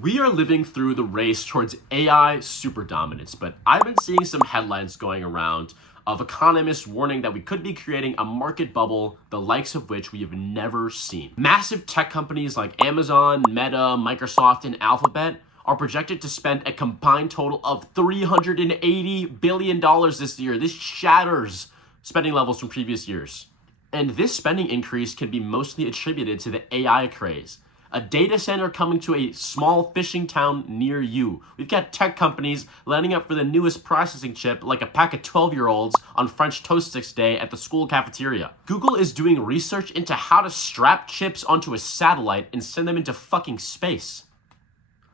We are living through the race towards AI super dominance, but I've been seeing some headlines going around of economists warning that we could be creating a market bubble, the likes of which we have never seen. Massive tech companies like Amazon, Meta, Microsoft, and Alphabet are projected to spend a combined total of $380 billion this year. This shatters spending levels from previous years. And this spending increase can be mostly attributed to the AI craze. A data center coming to a small fishing town near you. We've got tech companies lining up for the newest processing chip like a pack of 12-year-olds on French Toast Sticks Day at the school cafeteria. Google is doing research into how to strap chips onto a satellite and send them into fucking space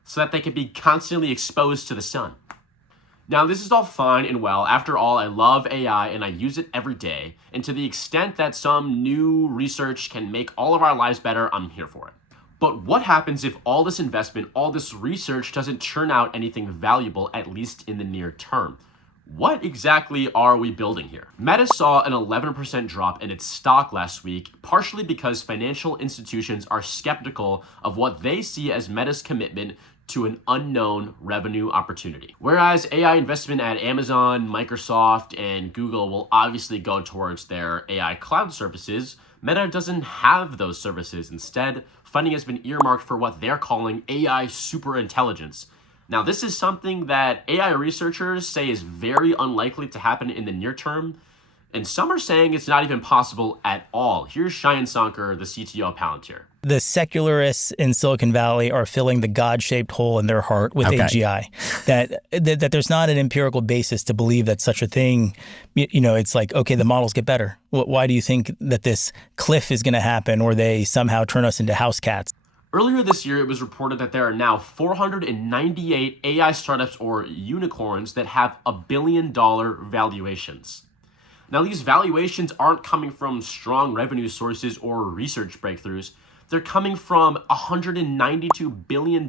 so that they can be constantly exposed to the sun. Now, this is all fine and well. After all, I love AI and I use it every day. And to the extent that some new research can make all of our lives better, I'm here for it. But what happens if all this investment, all this research doesn't turn out anything valuable, at least in the near term? What exactly are we building here? Meta saw an 11% drop in its stock last week, partially because financial institutions are skeptical of what they see as Meta's commitment to an unknown revenue opportunity. Whereas AI investment at Amazon, Microsoft, and Google will obviously go towards their AI cloud services, Meta doesn't have those services. Instead, funding has been earmarked for what they're calling AI superintelligence. Now, this is something that AI researchers say is very unlikely to happen in the near term, and some are saying it's not even possible at all. Here's Shayan Sankar, the CTO of Palantir. The secularists in Silicon Valley are filling the God-shaped hole in their heart with AGI. That there's not an empirical basis to believe that such a thing, it's like, okay, the models get better. Why do you think that this cliff is going to happen or they somehow turn us into house cats? Earlier this year, it was reported that there are now 498 AI startups or unicorns that have $1 billion valuations. Now, these valuations aren't coming from strong revenue sources or research breakthroughs. They're coming from $192 billion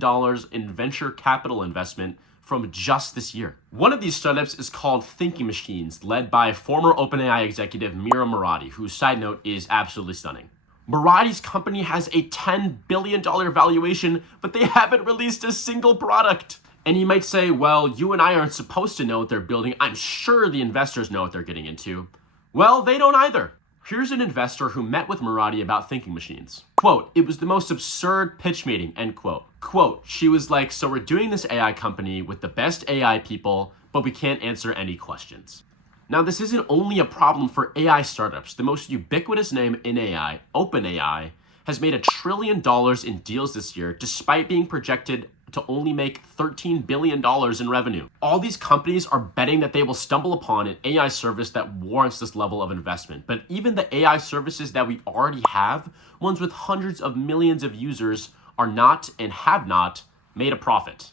in venture capital investment from just this year. One of these startups is called Thinking Machines, led by former OpenAI executive Mira Murati, whose side note is absolutely stunning. Murati's company has a $10 billion valuation, but they haven't released a single product. And you might say, well, you and I aren't supposed to know what they're building. I'm sure the investors know what they're getting into. Well, they don't either. Here's an investor who met with Murati about Thinking Machines. Quote, "It was the most absurd pitch meeting," end quote. Quote, "She was like, so we're doing this AI company with the best AI people, but we can't answer any questions." Now, this isn't only a problem for AI startups. The most ubiquitous name in AI, OpenAI, has made $1 trillion in deals this year, despite being projected to only make $13 billion in revenue. All these companies are betting that they will stumble upon an AI service that warrants this level of investment. But even the AI services that we already have, ones with hundreds of millions of users, are not and have not made a profit.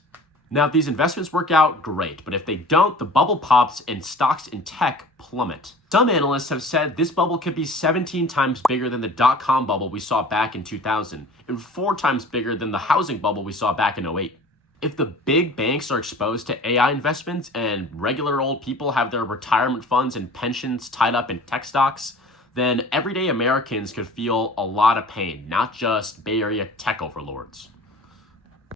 Now, if these investments work out, great. But if they don't, the bubble pops and stocks in tech plummet. Some analysts have said this bubble could be 17 times bigger than the dot-com bubble we saw back in 2000 and 4 times bigger than the housing bubble we saw back in 2008. If the big banks are exposed to AI investments and regular old people have their retirement funds and pensions tied up in tech stocks, then everyday Americans could feel a lot of pain, not just Bay Area tech overlords.